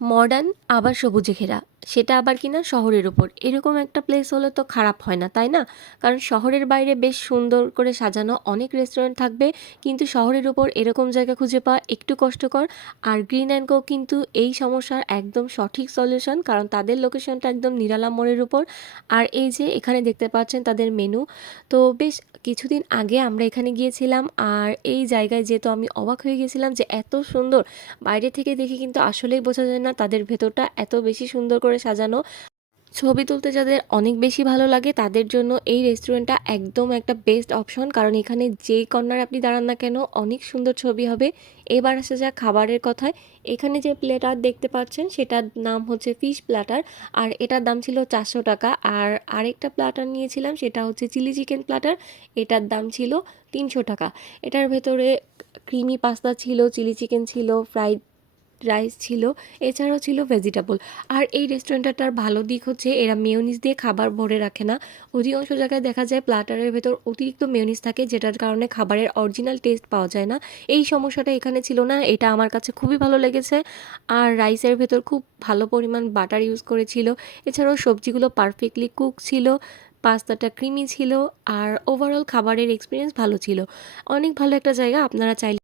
Modern আবার সবুজে ঘেরা, সেটা আবার কিনা শহরের উপর। এরকম একটা প্লেস হলে তো খারাপ হয় না, তাই না? কারণ শহরের বাইরে বেশ সুন্দর করে সাজানো অনেক রেস্টুরেন্ট থাকবে, কিন্তু শহরের উপর এরকম জায়গা খুঁজে পাওয়া একটু কষ্টকর। আর গ্রিন অ্যান্ড গো কিন্তু এই সমস্যার একদম সঠিক সলিউশন, কারণ তাদের লোকেশনটা একদম নিরালা মোড়ের উপর। আর এই যে এখানে দেখতে পাচ্ছেন তাদের মেনু। তো বেশ কিছুদিন আগে আমরা এখানে গিয়েছিলাম, আর এই জায়গায় যেহেতু আমি অবাক হয়ে গেছিলাম যে এত সুন্দর। বাইরে থেকে দেখে কিন্তু আসলেই বোঝা যায় না তাদের ভেতরটা এত বেশি সুন্দর করে সাজানো। ছবি তুলতে যাদের অনেক বেশি ভালো লাগে তাদের জন্য এই রেস্টুরেন্টটা একদম একটা বেস্ট অপশন, কারণ এখানে যেই কর্নার আপনি দাঁড়ান না কেন অনেক সুন্দর ছবি হবে। এবার আসা যাক খাবারের কথায়। এখানে যে প্লেটার দেখতে পাচ্ছেন সেটার নাম হচ্ছে ফিশ প্ল্যাটার, আর এটার দাম ছিল 400 টাকা। আর আরেকটা প্ল্যাটার নিয়েছিলাম সেটা হচ্ছে চিলি চিকেন প্ল্যাটার, এটার দাম ছিল 300 টাকা। এটার ভেতরে ক্রিমি পাস্তা ছিল, চিলি চিকেন ছিল, ফ্রাইড রাইস ছিল, এছাড়াও ছিল ভেজিটেবল। আর এই রেস্টুরেন্টটার ভালো দিক হচ্ছে এরা মেয়োনিজ দিয়ে খাবার ভরে রাখে না। অধিকাংশ জায়গায় দেখা যায় প্ল্যাটারের ভেতর অতিরিক্ত মেয়োনিজ থাকে, যেটার কারণে খাবারের অরিজিনাল টেস্ট পাওয়া যায় না। এই সমস্যাটা এখানে ছিল না, এটা আমার কাছে খুবই ভালো লেগেছে। আর রাইসের ভেতর খুব ভালো পরিমাণ বাটার ইউজ করেছিল। এছাড়াও সবজিগুলো পারফেক্টলি কুক ছিল, পাস্তাটা ক্রিমি ছিল। আর ওভারঅল খাবারের এক্সপিরিয়েন্স ভালো ছিল। অনেক ভালো একটা জায়গা, আপনারা চাইলে